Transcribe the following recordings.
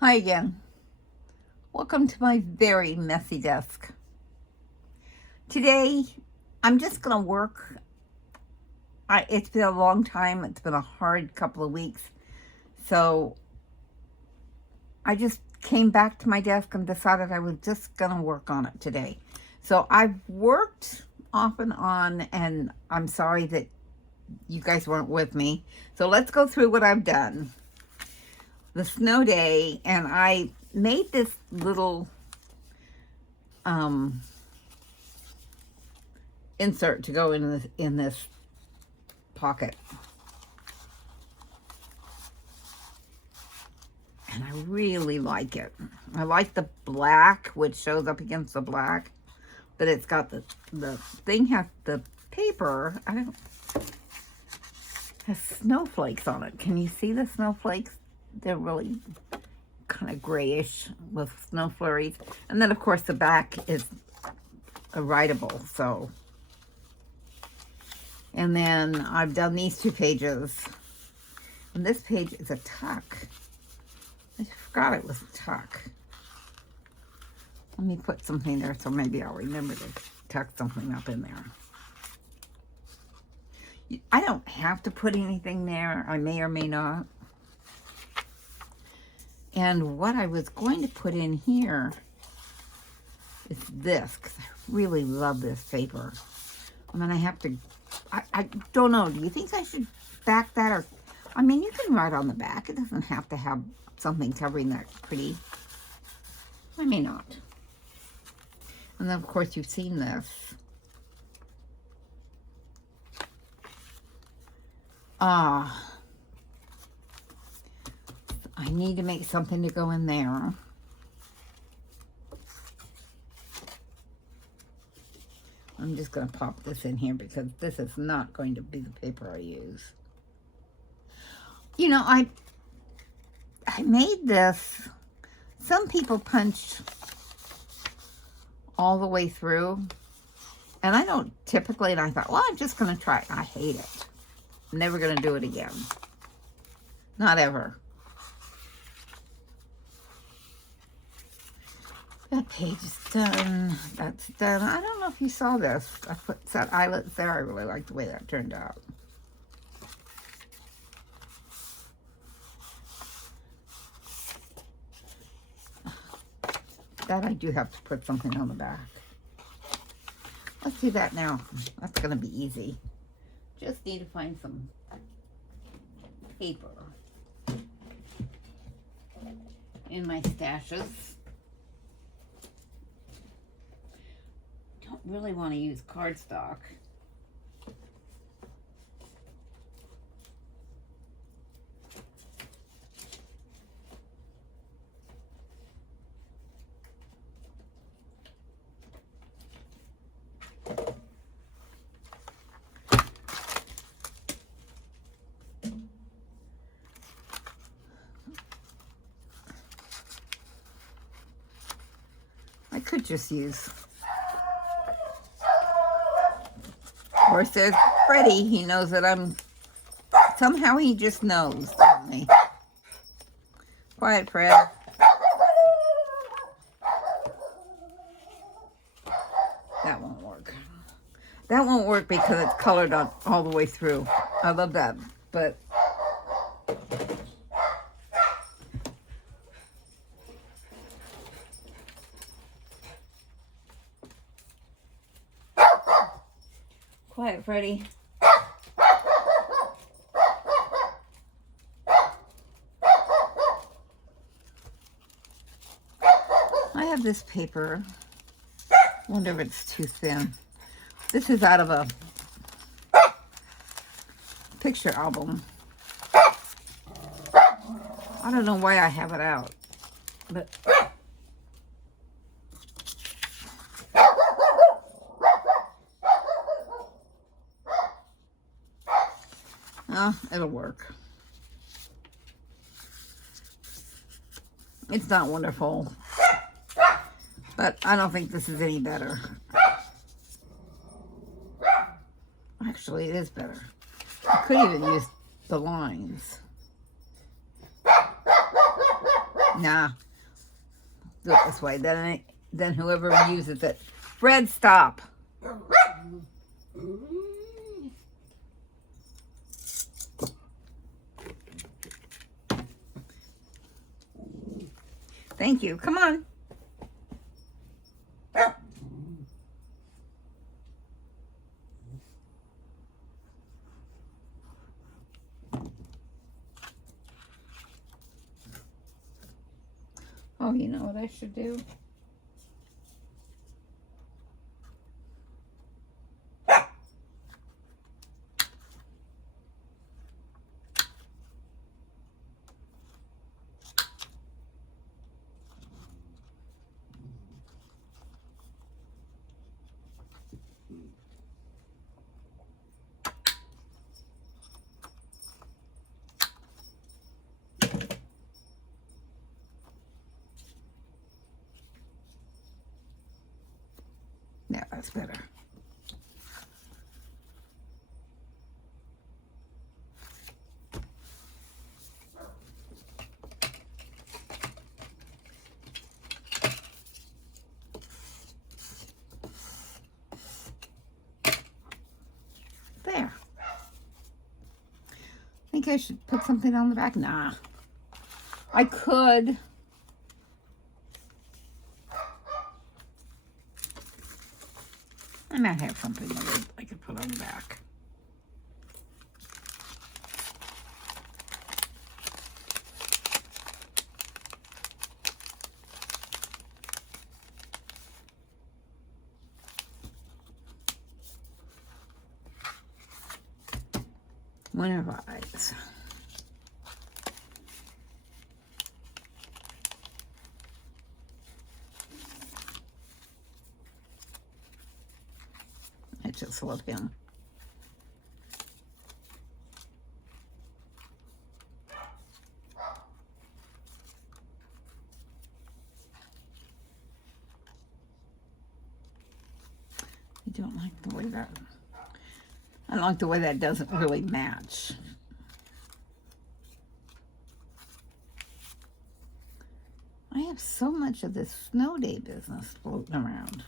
Hi again. Welcome to my very messy desk. Today, I'm just going to work. It's been a long time. It's been a hard couple of weeks. So I just came back to my desk and decided I was just going to work on it today. So I've worked off and on, and I'm sorry that you guys weren't with me. So let's go through what I've done. The snow day, and I made this little insert to go in this pocket, and I really like it. I like the black, which shows up against the black, but it's got the thing has the paper. Has snowflakes on it. Can you see the snowflakes? They're really kind of grayish with snow flurries. And then, of course, the back is a writable. So, and then I've done these 2 pages. And this page is a tuck. I forgot it was a tuck. Let me put something there so maybe I'll remember to tuck something up in there. I don't have to put anything there. I may or may not. And what I was going to put in here is this, because I really love this paper. And then I have to, I don't know, do you think I should back that? Or, I mean, you can write on the back. It doesn't have to have something covering that pretty. I may not. And then, of course, you've seen this. I need to make something to go in there. I'm just going to pop this in here because this is not going to be the paper I use. You know, I made this. Some people punch all the way through, and I don't typically, and I thought, well, I'm just going to try it. I hate it. I'm never going to do it again. Not ever. That page is done. That's done. I don't know if you saw this. I put set eyelets there. I really like the way that turned out. That I do have to put something on the back. Let's do that now. That's going to be easy. Just need to find some paper in my stashes. Don't really want to use cardstock. I could just use. Of course, there's Freddie. He knows that I'm. Somehow he just knows, doesn't he? Quiet, Fred. That won't work. That won't work because it's colored on all the way through. I love that, but. Quiet, Freddie. I have this paper. Wonder if it's too thin. This is out of a picture album. I don't know why I have it out, but it'll work. It's not wonderful, but I don't think this is any better. Actually, it is better. I could even use the lines. Nah, do it this way. Then whoever uses it. Fred, stop. Thank you. Come on. Oh, you know what I should do? Yeah, that's better. There. Think I should put something on the back? Nah. I could. I might have something that I could put on the back. Winter vibes. I just love him. I don't like the way that, I don't like the way that doesn't really match. I have so much of this snow day business floating around.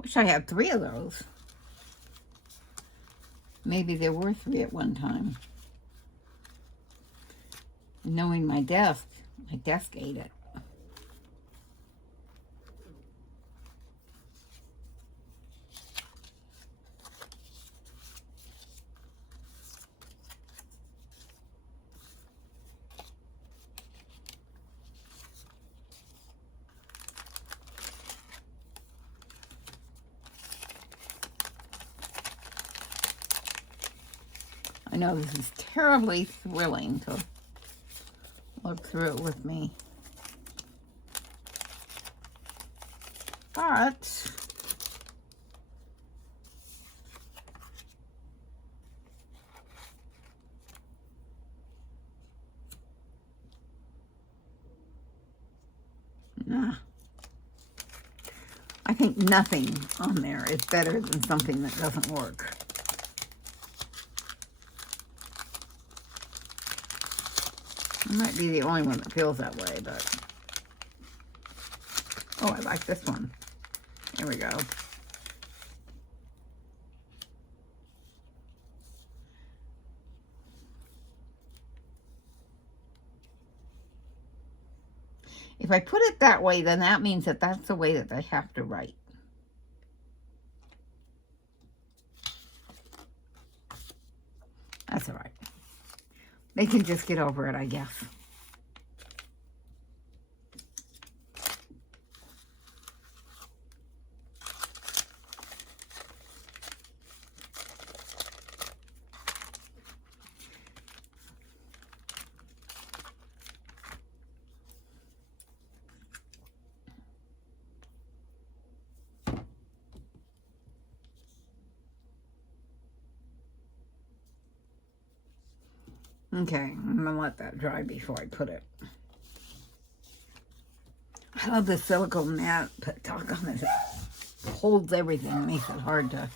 Wish I had 3 of those. Maybe there were 3 at one time. Knowing my desk ate it. I know this is terribly thrilling to look through it with me. But nah. I think nothing on there is better than something that doesn't work. I might be the only one that feels that way, but oh, I like this one. Here we go. If I put it that way, then that means that that's the way that I have to write. That's all right. They can just get over it, I guess. Okay, I'm gonna let that dry before I put it. I love the silicone mat, but doggone it, it holds everything. It makes it hard to.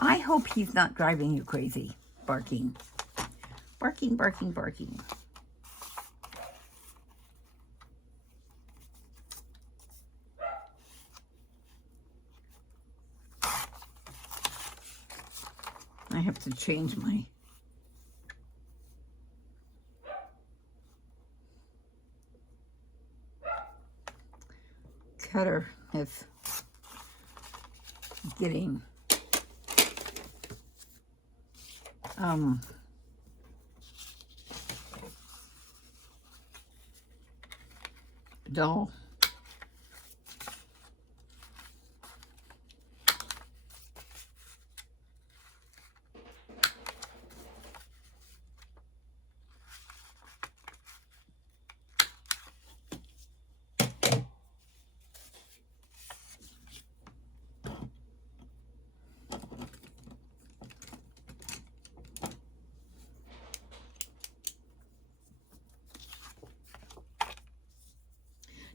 I hope he's not driving you crazy, barking. Barking, barking, barking. I have to change my cutter. It's getting dull.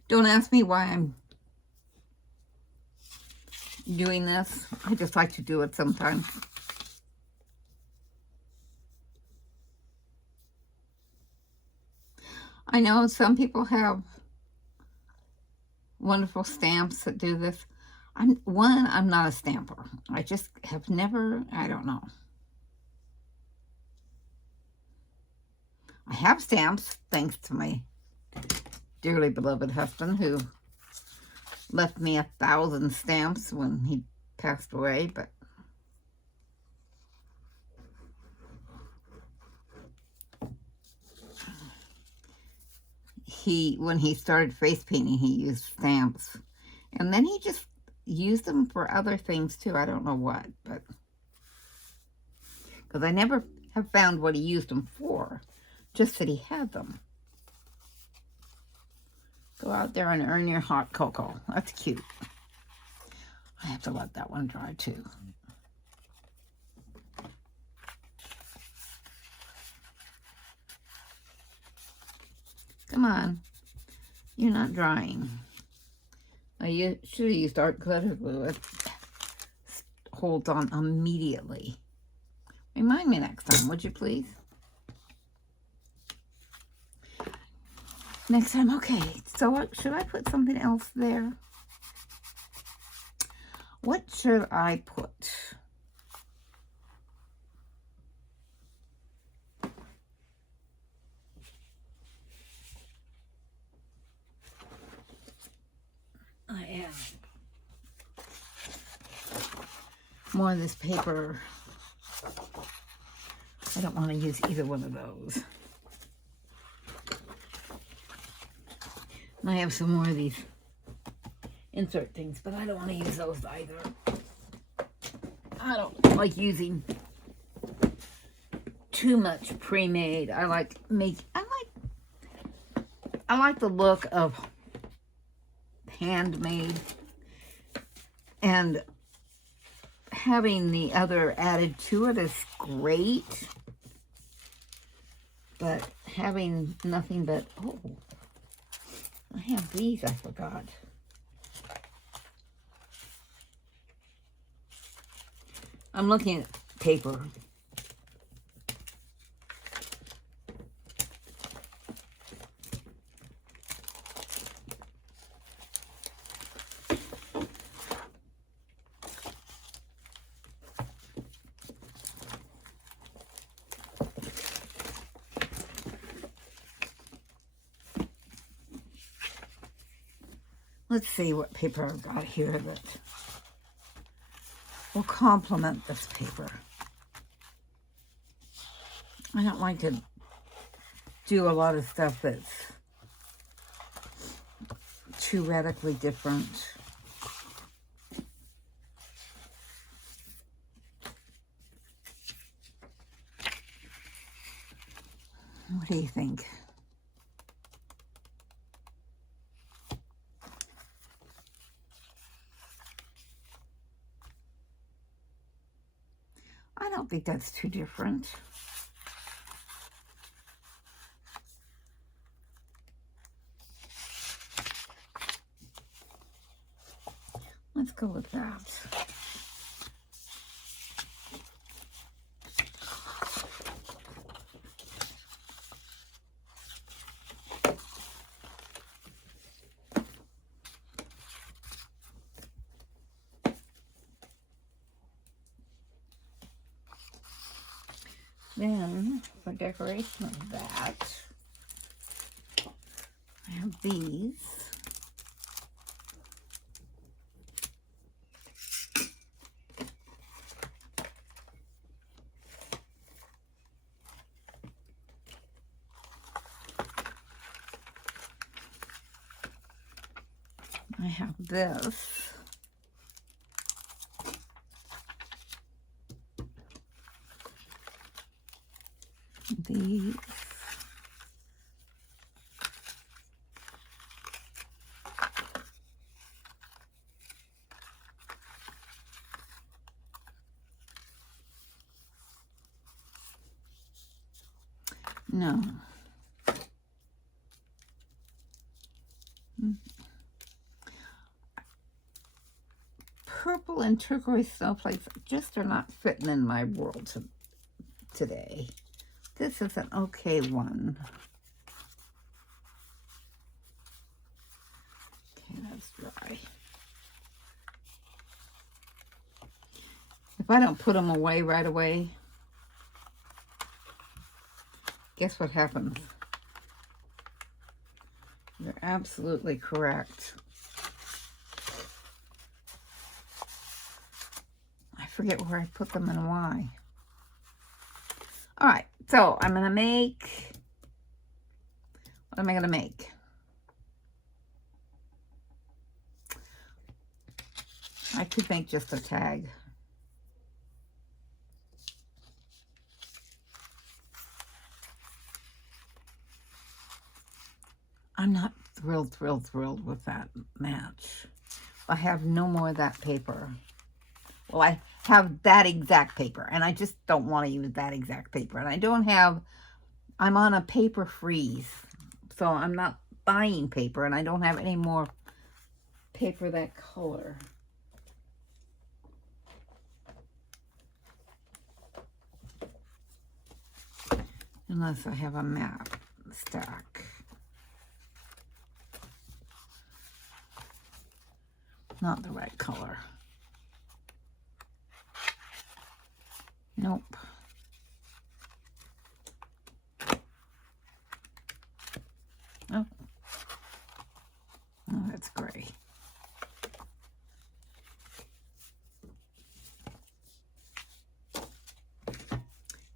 Don't ask me why I'm doing this. I just like to do it sometimes. I know some people have wonderful stamps that do this. I'm not a stamper. I just have never, I don't know. I have stamps thanks to my dearly beloved husband who left me 1,000 stamps when he passed away, but when he started face painting, he used stamps, and then he just used them for other things too. I don't know what, but because I never have found what he used them for, just that he had them. Go out there and earn your hot cocoa. That's cute. I have to let that one dry too. Come on. You're not drying. I should have used art glitter glue. It holds on immediately. Remind me next time, would you please? Next time, okay. So should I put something else there? What should I put? I have more of this paper. I don't want to use either one of those. And I have some more of these insert things, but I don't want to use those either. I don't like using too much pre-made. I like the look of handmade, and having the other added to it is great, but having nothing but, oh, I have these, I forgot. I'm looking at paper. Let's see what paper I've got here that will complement this paper. I don't like to do a lot of stuff that's too radically different. What do you think? I don't think that's too different. Let's go with that. Then, for decoration of that, I have these. I have this. These. No. Purple and turquoise snowflakes just are not fitting in my world today. This is an okay one. Okay, that's dry. If I don't put them away right away, guess what happens? You're absolutely correct. I forget where I put them and why. All right, so I'm going to make, what am I going to make? I could make just a tag. I'm not thrilled with that match. I have no more of that paper. Well, I have that exact paper, and I just don't want to use that exact paper. And I don't have, I'm on a paper freeze, so I'm not buying paper, and I don't have any more paper that color. Unless I have a map stack. Not the right color. Nope. Oh. Oh, that's gray.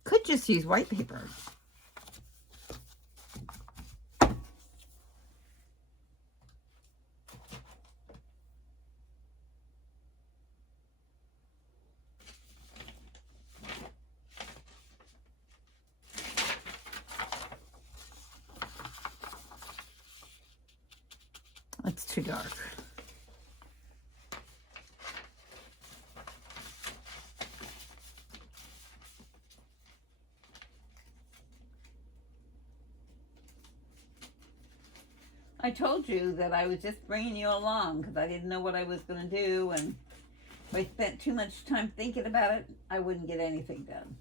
Could just use white paper. It's too dark. I told you that I was just bringing you along because I didn't know what I was going to do, and if I spent too much time thinking about it, I wouldn't get anything done.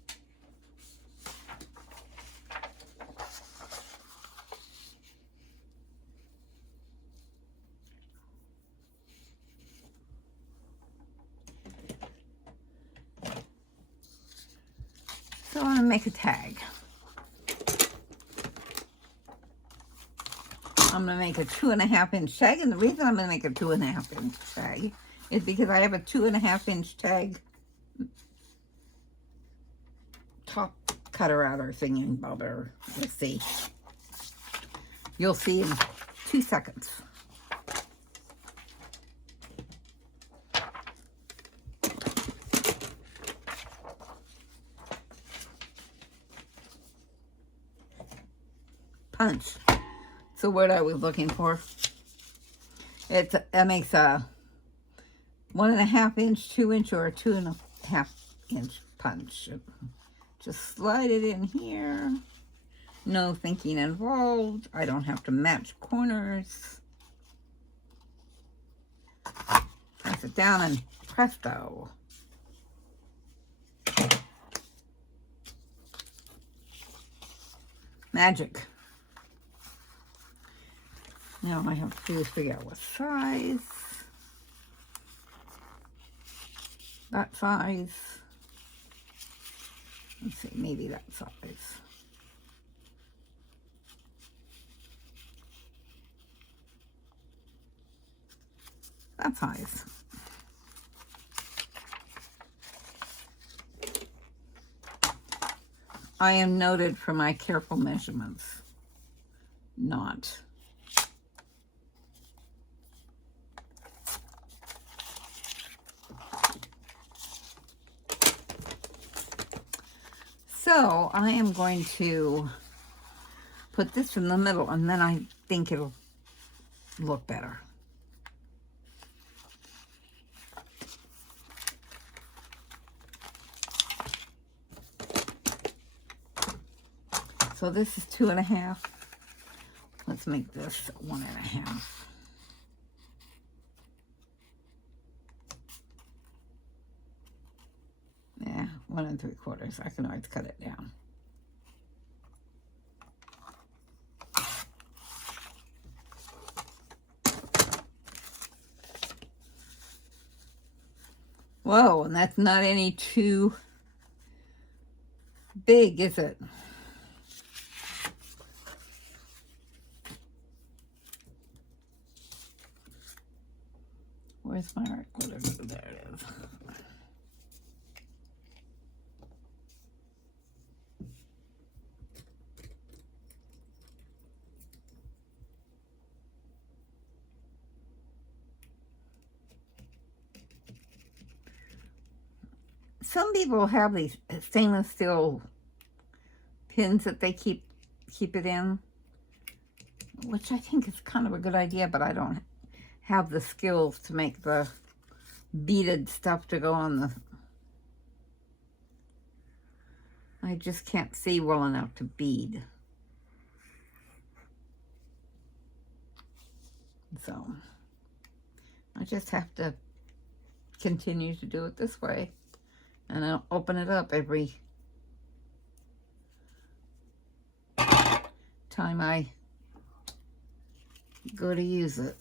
So I'm going to make a tag. I'm going to make a 2.5 inch tag, and the reason I'm going to make a 2.5 inch tag is because I have a 2.5 inch tag top cutter out or thingy bobber. Let's see. You'll see in 2 seconds. punch. It's the word I was looking for. It makes a 1.5 inch, 2 inch, or a 2.5 inch punch. Just slide it in here. No thinking involved. I don't have to match corners. Press it down and presto. Magic. Now all I have to do is figure out what size. That size. Let's see, maybe that size. That size. I am noted for my careful measurements. Not. So I am going to put this in the middle, and then I think it'll look better. So this is 2.5. Let's make this 1.5. Yeah, 1 3/4. I can always cut it down. Whoa, and that's not any too big, is it? Where's my art glitter? There it is. Some people have these stainless steel pins that they keep it in, which I think is kind of a good idea, but I don't have the skills to make the beaded stuff to go on the... I just can't see well enough to bead. So I just have to continue to do it this way, and I'll open it up every time I go to use it.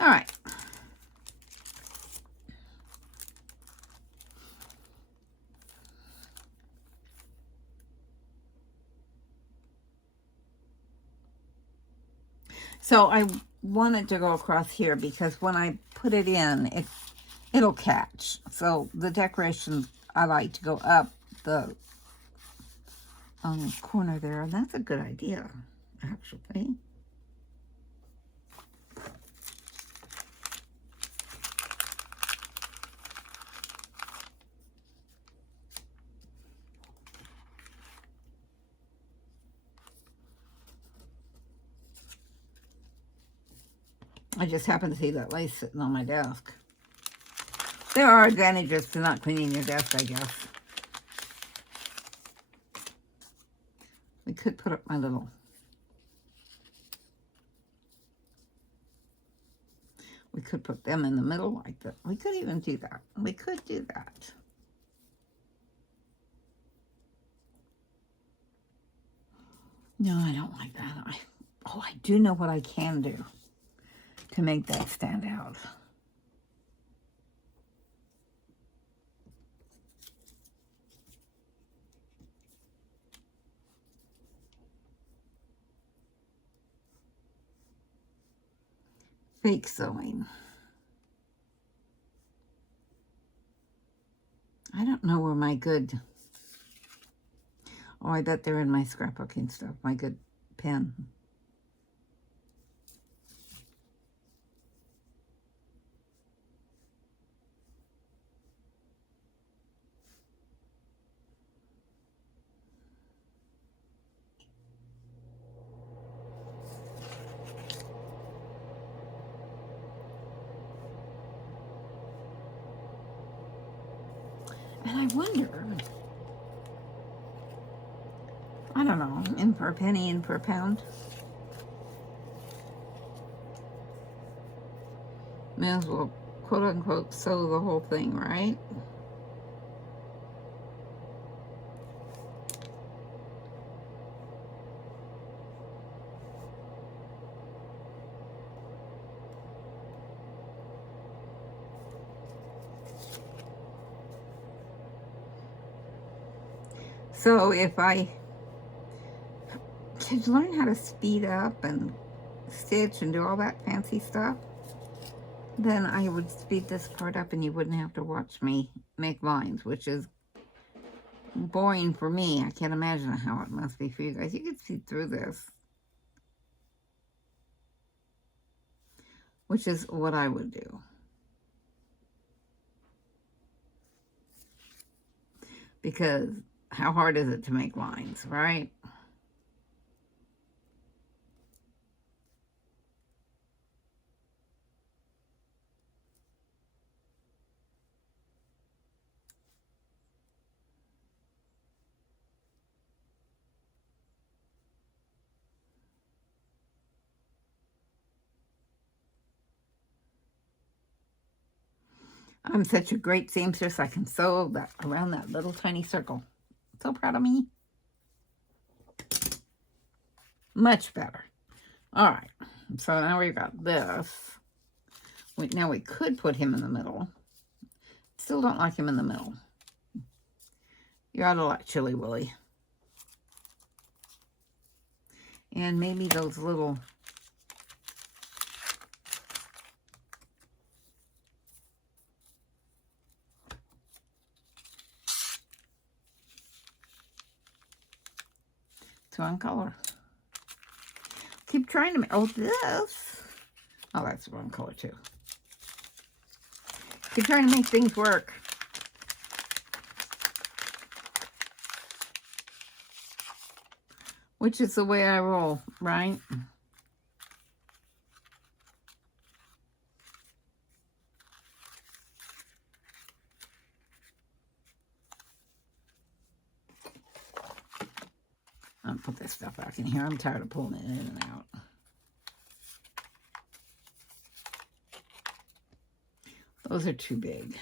All right. So I wanted to go across here because when I put it in, it'll catch. So the decoration, I like to go up the corner there, and that's a good idea, actually. I just happened to see that lace sitting on my desk. There are advantages to not cleaning your desk, I guess. We could put up my little... We could put them in the middle like that. We could even do that. We could do that. No, I don't like that. I do know what I can do to make that stand out. Fake sewing. I don't know where my good... Oh, I bet they're in my scrapbooking stuff. My good pen. And I wonder, I don't know, in per penny, in per pound. May as well, quote unquote, sew the whole thing, right? So if I could learn how to speed up and stitch and do all that fancy stuff, then I would speed this part up and you wouldn't have to watch me make lines, which is boring for me. I can't imagine how it must be for you guys. You can see through this, which is what I would do. Because how hard is it to make lines, right? I'm such a great seamstress. I can sew that around that little tiny circle. So proud of me. Much better. All right. So now we've got this. Now we could put him in the middle. Still don't like him in the middle. You ought to like Chilly Willy. And maybe those little... It's one color. Keep trying to make... Oh, this. Oh, that's the wrong color, too. Keep trying to make things work. Which is the way I roll, right? I'll put this stuff back in here. I'm tired of pulling it in and out. Those are too big.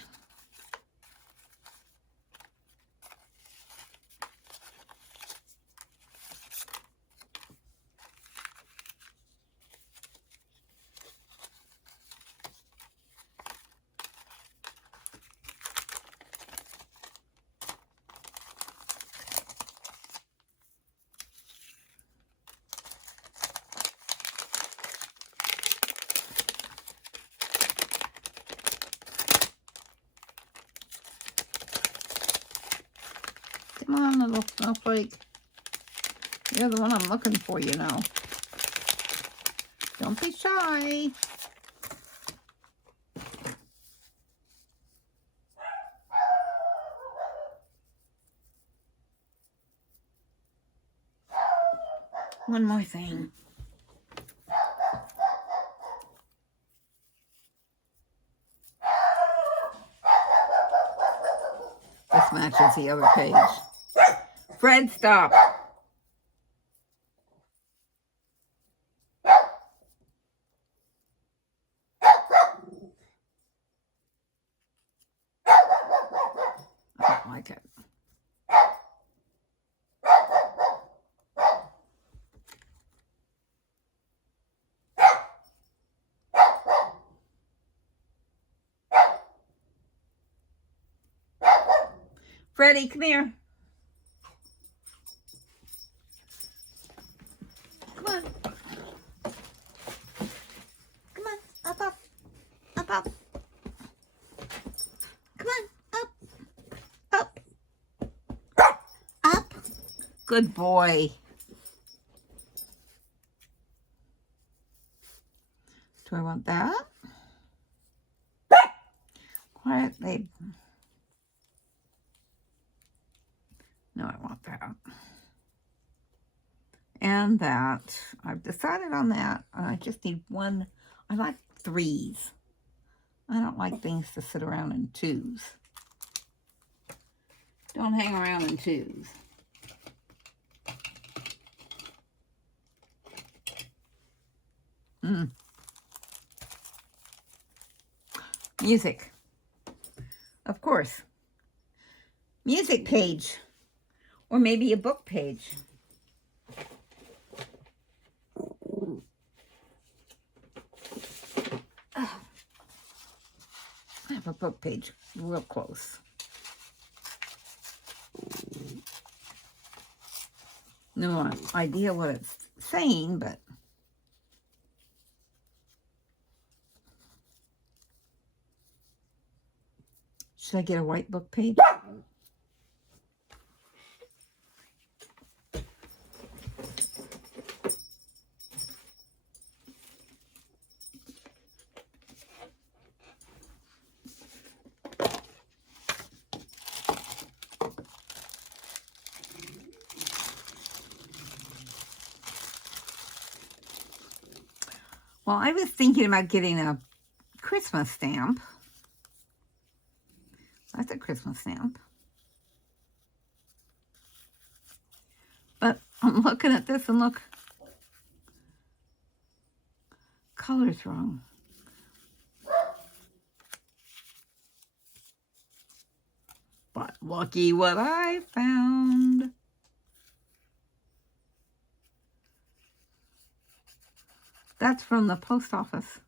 Come on, little snowflake. You're the one I'm looking for, you know. Don't be shy. One more thing. This matches the other page. Fred, stop. I don't like it. Freddie, come here. Come on. Come on. Up, up. Up, up. Come on. Up. Up. Up. Good boy. Do I want that? Quiet, babe. No, I want that. And that. I've decided on that. I just need one. I like threes. I don't like things to sit around in twos. Don't hang around in twos. Music. Of course. Music page. Or maybe a book page. I have a book page real close. No idea what it's saying, but should I get a white book page? Well, I was thinking about getting a Christmas stamp. That's a Christmas stamp. But I'm looking at this and look, color's wrong. But lucky what I found. That's from the post office.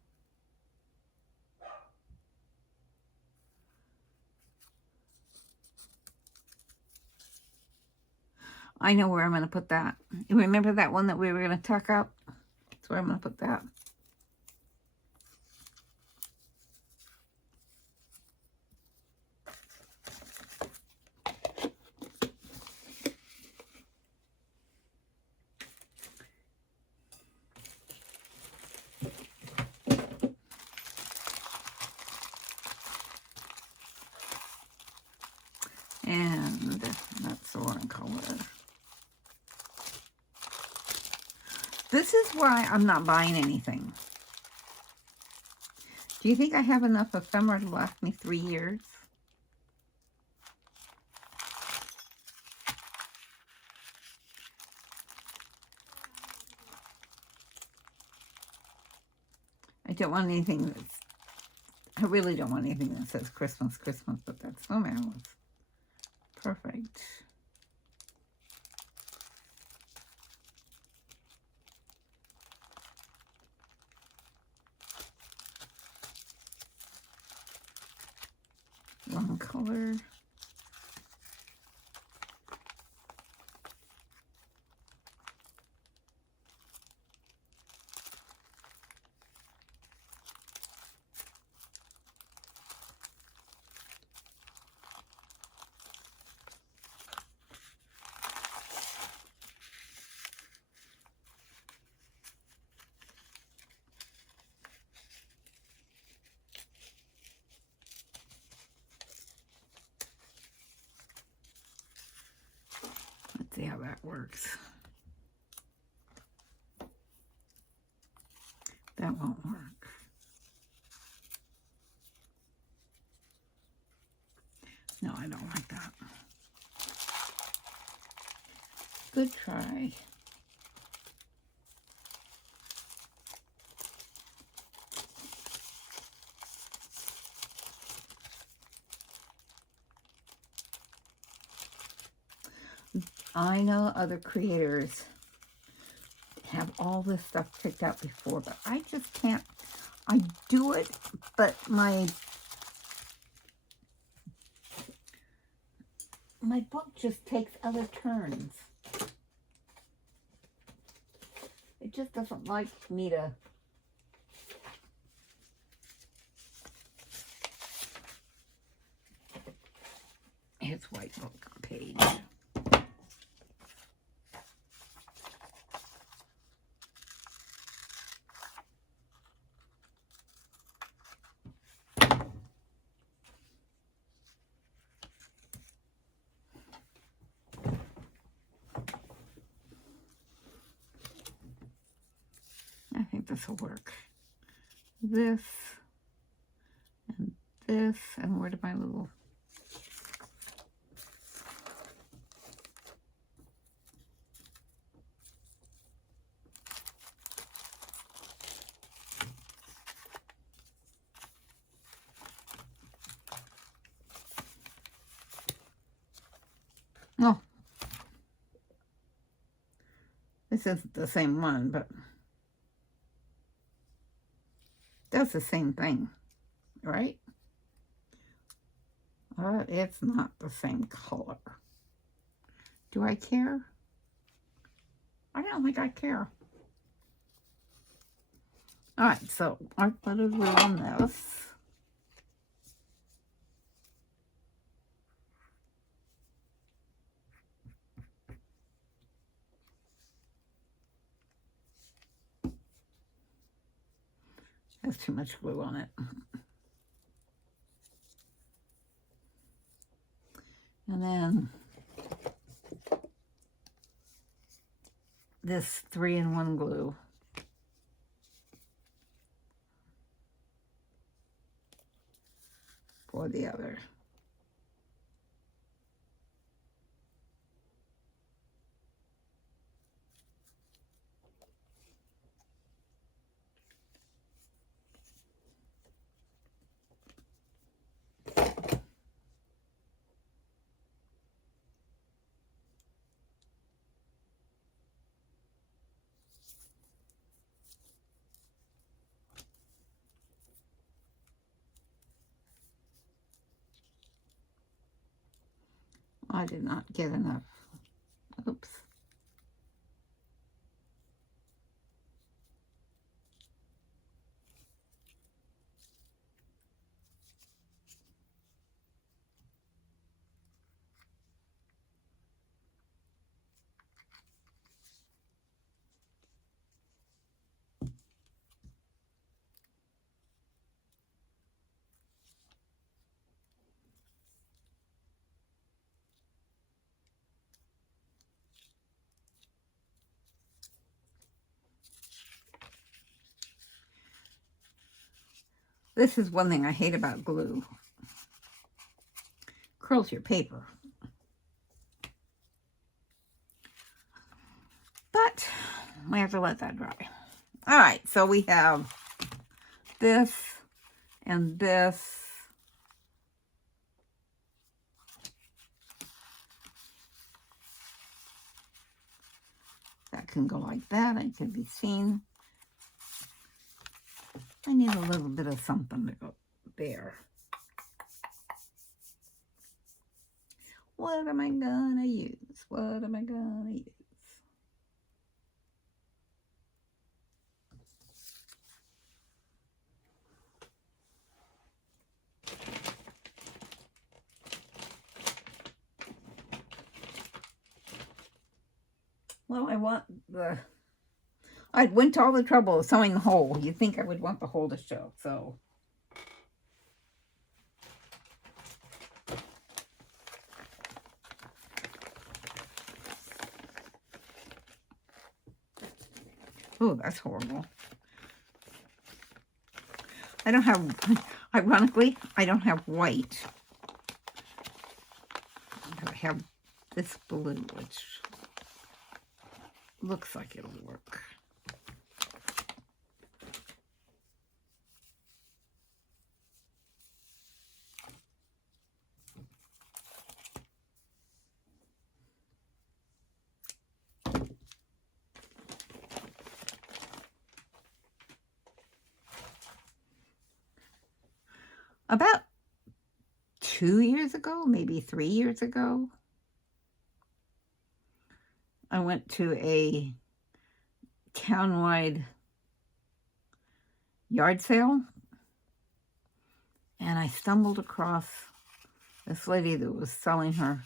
I know where I'm going to put that. You remember that one that we were going to tuck up? That's where I'm going to put that. And that's the wrong color. This is why I'm not buying anything. Do you think I have enough ephemera to last me 3 years? I don't want anything that's... I really don't want anything that says Christmas, Christmas, but that snowman was perfect. Wrong color. Let's see how that works. That won't work. No, I don't like that. Good try. I know other creators have all this stuff picked out before, but I just can't. I do it, but my book just takes other turns. It just doesn't like me to. It's white book page. I think this will work. This and this, and where did my little... Oh, this isn't the same one, but that's the same thing, right? But it's not the same color. Do I care? I don't think I care. All right, so I put a glue on this. Has too much glue on it. And then this 3-in-1 glue. For the other. I did not get enough. Oops. This is one thing I hate about glue. Curls your paper. But we have to let that dry. All right, so we have this and this. That can go like that. It can be seen. I need a little bit of something to go there. What am I gonna use? What am I gonna use? Well, I went to all the trouble of sewing the hole. You'd think I would want the hole to show, so. Oh, that's horrible. I don't have, ironically, I don't have white. I have this blue, which looks like it'll work. About 2 years ago, maybe 3 years ago, I went to a townwide yard sale, and I stumbled across this lady that was selling her.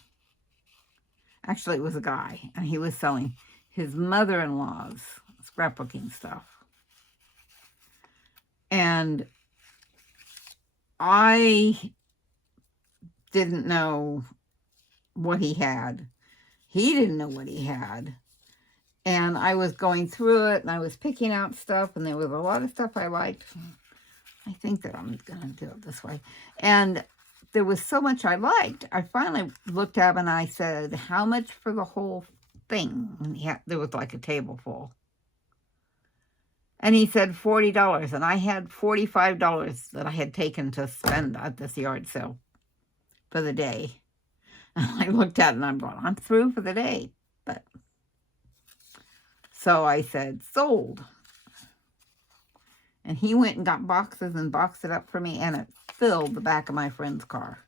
Actually, it was a guy, and he was selling his mother-in-law's scrapbooking stuff. And I didn't know what he had. He didn't know what he had. And I was going through it, and I was picking out stuff, and there was a lot of stuff I liked. I think that I'm going to do it this way. And there was so much I liked. I finally looked up, and I said, how much for the whole thing? And there was like a table full. And he said $40, and I had $45 that I had taken to spend at this yard sale for the day. And I looked at it and I'm going, I'm through for the day. But so I said, sold. And he went and got boxes and boxed it up for me, and it filled the back of my friend's car.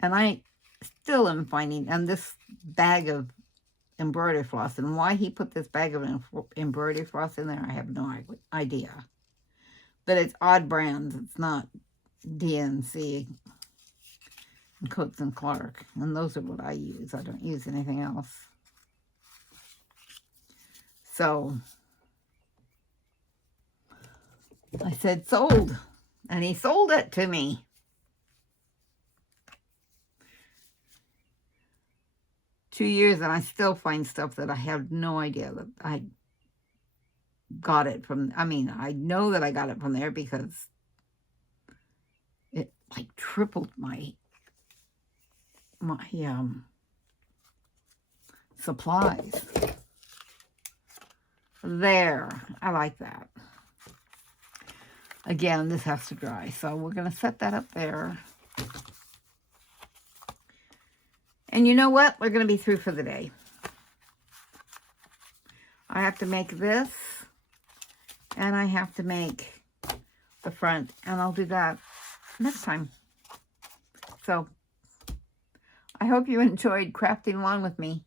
And I still am finding, and this bag of embroidery floss, and why he put this bag of embroidery floss in there, I have no idea. But it's odd brands. It's not DNC and Coates and Clark. And those are what I use. I don't use anything else. So I said, sold. And he sold it to me. Two years, and I still find stuff that I have no idea that I got it from. I mean, I know that I got it from there because it like tripled my supplies. There, I like that. Again, this has to dry, so we're going to set that up there. And you know what? We're going to be through for the day. I have to make this, and I have to make the front, and I'll do that next time. So, I hope you enjoyed crafting along with me.